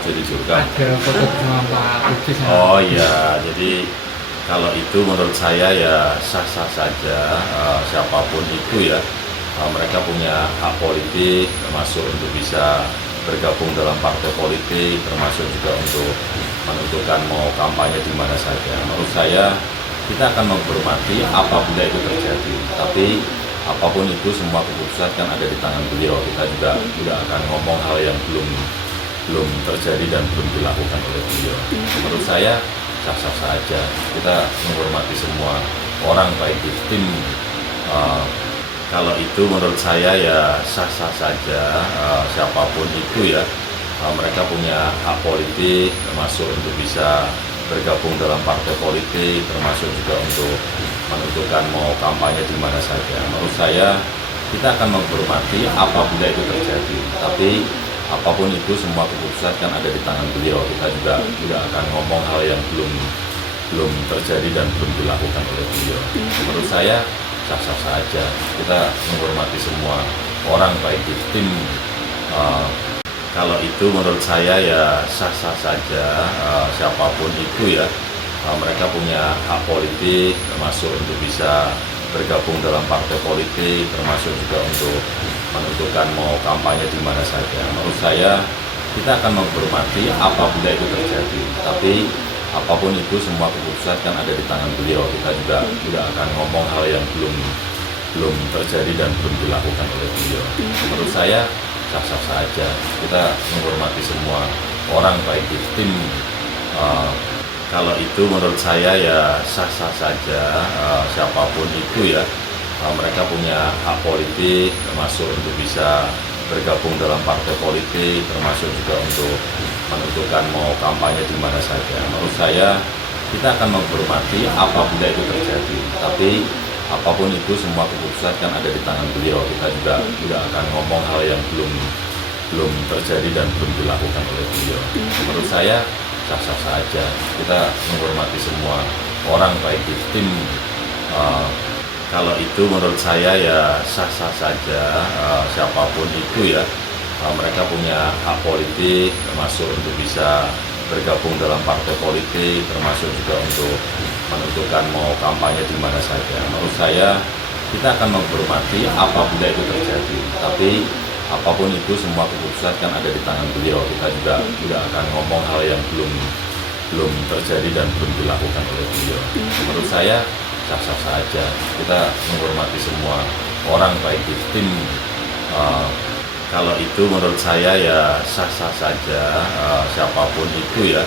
mau jadi jurkam? Ada foto bersama Pak Lutfi sama Oh iya, jadi kalau itu menurut saya ya sah-sah saja, siapapun itu ya, mereka punya hak politik, termasuk untuk bisa bergabung dalam partai politik, termasuk juga untuk menentukan mau kampanye di mana saja. Menurut saya kita akan menghormati apabila itu terjadi, tapi apapun itu semua keputusan kan ada di tangan beliau. Kita juga tidak akan ngomong hal yang belum terjadi dan belum dilakukan oleh beliau. Menurut saya sah-sah saja, kita menghormati semua orang, baik di tim. Kalau itu menurut saya ya sah-sah saja, siapapun itu ya, mereka punya hak politik, termasuk untuk bisa bergabung dalam partai politik, termasuk juga untuk menentukan mau kampanye di mana saja. Menurut saya kita akan menghormati apabila itu terjadi, tapi apapun itu semua keputusan kan ada di tangan beliau. Kita juga tidak akan ngomong hal yang belum terjadi dan belum dilakukan oleh beliau. Menurut saya sah-sah saja, kita menghormati semua orang, baik di tim. Kalau itu menurut saya ya sah-sah saja, siapapun itu ya, mereka punya hak politik, termasuk untuk bisa bergabung dalam partai politik, termasuk juga untuk menentukan mau kampanye di mana saja. Menurut saya kita akan menghormati apabila itu terjadi, tapi apapun itu semua keputusan kan ada di tangan beliau. Kita juga tidak akan ngomong hal yang belum terjadi dan belum dilakukan oleh beliau. Menurut saya sah-sah saja, kita menghormati semua orang, baik di tim. Kalau itu menurut saya ya sah-sah saja, siapapun itu ya, mereka punya hak politik, termasuk untuk bisa bergabung dalam partai politik, termasuk juga untuk menentukan mau kampanye di mana saja. Menurut saya kita akan menghormati apabila itu terjadi, tapi apapun itu semua keputusan kan ada di tangan beliau. Kita juga tidak akan ngomong hal yang belum terjadi dan belum dilakukan oleh beliau. Menurut saya sah-sah saja, kita menghormati semua orang, baik di tim. Kalau itu menurut saya ya sah-sah saja, siapapun itu ya, mereka punya hak politik, termasuk untuk bisa bergabung dalam partai politik, termasuk juga untuk menentukan mau kampanye di mana saja. Menurut saya kita akan menghormati apabila itu terjadi, tapi apapun itu semua keputusan kan ada di tangan beliau. Kita juga tidak akan ngomong hal yang belum terjadi dan belum dilakukan oleh beliau. Menurut saya sah-sah saja, kita menghormati semua orang, baik di tim. Kalau itu menurut saya ya sah-sah saja, siapapun itu ya,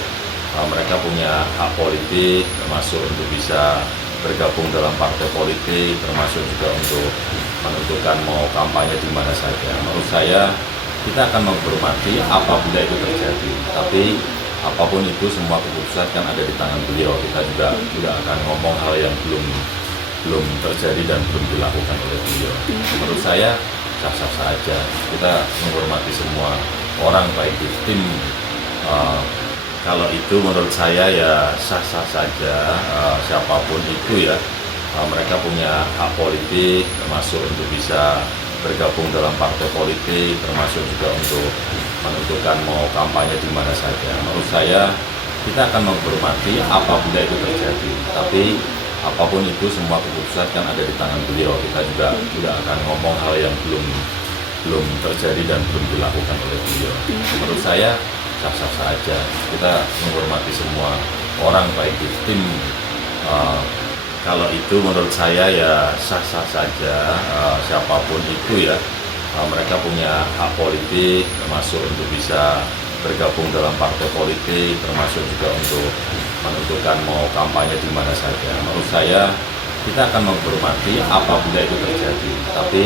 mereka punya hak politik, termasuk untuk bisa bergabung dalam partai politik, termasuk juga untuk menentukan mau kampanye di mana saja. Menurut saya kita akan menghormati apabila itu terjadi, tapi apapun itu semua keputusan kan ada di tangan beliau. Kita juga tidak akan ngomong hal yang belum terjadi dan belum dilakukan oleh beliau. Menurut saya sah-sah saja, kita menghormati semua orang, baik di tim. Kalau itu menurut saya ya sah-sah saja, siapapun itu ya, mereka punya hak politik, termasuk untuk bisa bergabung dalam partai politik, termasuk juga untuk menentukan mau kampanye di mana saja. Menurut saya kita akan menghormati apabila itu terjadi, tapi apapun itu semua keputusan kan ada di tangan beliau. Kita juga tidak akan ngomong hal yang belum terjadi dan belum dilakukan oleh beliau. Menurut saya sah-sah saja, kita menghormati semua orang, baik di tim. Kalau itu menurut saya ya sah-sah saja, siapapun itu ya, mereka punya hak politik, termasuk untuk bisa bergabung dalam partai politik, termasuk juga untuk menentukan mau kampanye di mana saja. Menurut saya kita akan menghormati apabila itu terjadi, tapi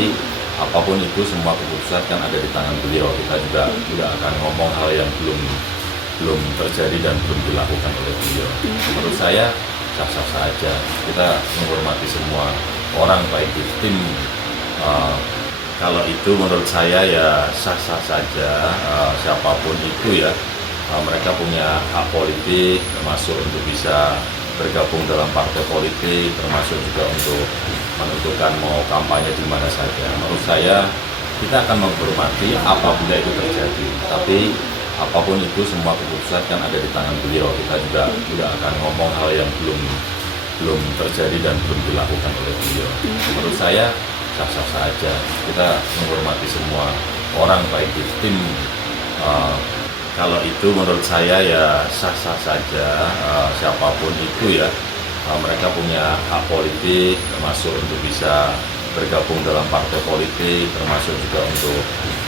apapun itu semua keputusan kan ada di tangan beliau. Kita juga tidak akan ngomong hal yang belum terjadi dan belum dilakukan oleh beliau. Menurut saya sah-sah saja, kita menghormati semua orang, baik di tim. Kalau itu menurut saya ya sah-sah saja, siapapun itu ya, mereka punya hak politik, termasuk untuk bisa bergabung dalam partai politik, termasuk juga untuk menentukan mau kampanye di mana saja. Menurut saya kita akan menghormati apabila itu terjadi, tapi apapun itu semua keputusan kan ada di tangan beliau. Kita juga tidak akan ngomong hal yang belum terjadi dan belum dilakukan oleh beliau. Menurut saya sah-sah saja. Kita menghormati semua orang baik di tim. Kalau itu menurut saya ya sah-sah saja, siapapun itu ya, mereka punya hak politik, termasuk untuk bisa bergabung dalam partai politik, termasuk juga untuk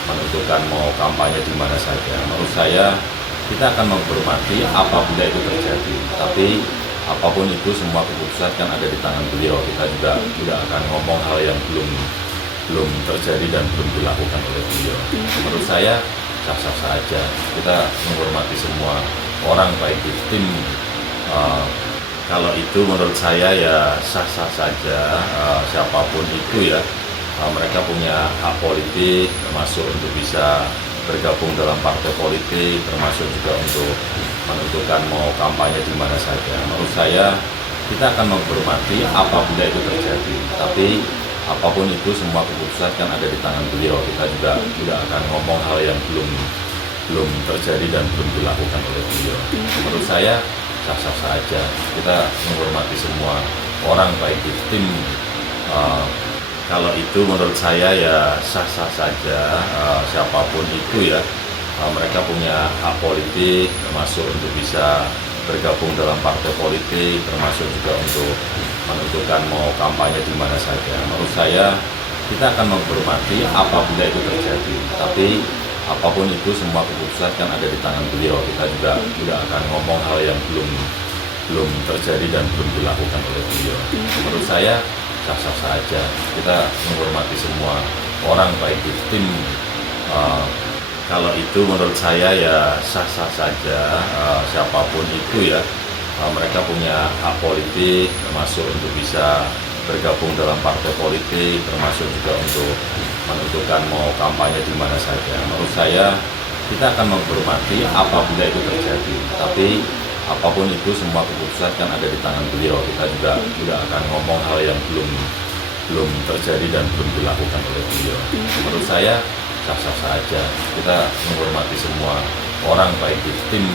menentukan mau kampanye di mana saja. Menurut saya kita akan menghormati apabila itu terjadi, tapi apapun itu semua keputusan kan ada di tangan beliau. Kita juga tidak akan ngomong hal yang belum terjadi dan belum dilakukan oleh beliau. Menurut saya sah-sah saja. Kita menghormati semua orang baik di tim. Kalau itu menurut saya ya sah-sah saja, siapapun itu ya, mereka punya hak politik, termasuk untuk bisa bergabung dalam partai politik, termasuk juga untuk menentukan mau kampanye di mana saja. Menurut saya kita akan menghormati apabila itu terjadi, tapi apapun itu semua keputusan kan ada di tangan beliau. Kita juga tidak akan ngomong hal yang belum terjadi dan belum dilakukan oleh beliau. Menurut saya sah-sah saja. Kita menghormati semua orang baik di tim. Kalau itu menurut saya ya sah-sah saja, siapapun itu ya, mereka punya hak politik, termasuk untuk bisa bergabung dalam partai politik, termasuk juga untuk menentukan mau kampanye di mana saja. Menurut saya kita akan menghormati apabila itu terjadi, tapi apapun itu semua keputusan kan ada di tangan beliau. Kita juga tidak akan ngomong hal yang belum terjadi dan belum dilakukan oleh beliau. Menurut saya sah-sah saja. Kita menghormati semua orang baik di tim. Kalau itu menurut saya ya sah-sah saja, siapapun itu ya, mereka punya hak politik, termasuk untuk bisa bergabung dalam partai politik, termasuk juga untuk menentukan mau kampanye di mana saja. Menurut saya kita akan menghormati apabila itu terjadi, tapi apapun itu semua keputusan kan ada di tangan beliau. Kita juga tidak akan ngomong hal yang belum terjadi dan belum dilakukan oleh beliau. Menurut saya sah-sah saja. Kita menghormati semua orang baik di tim.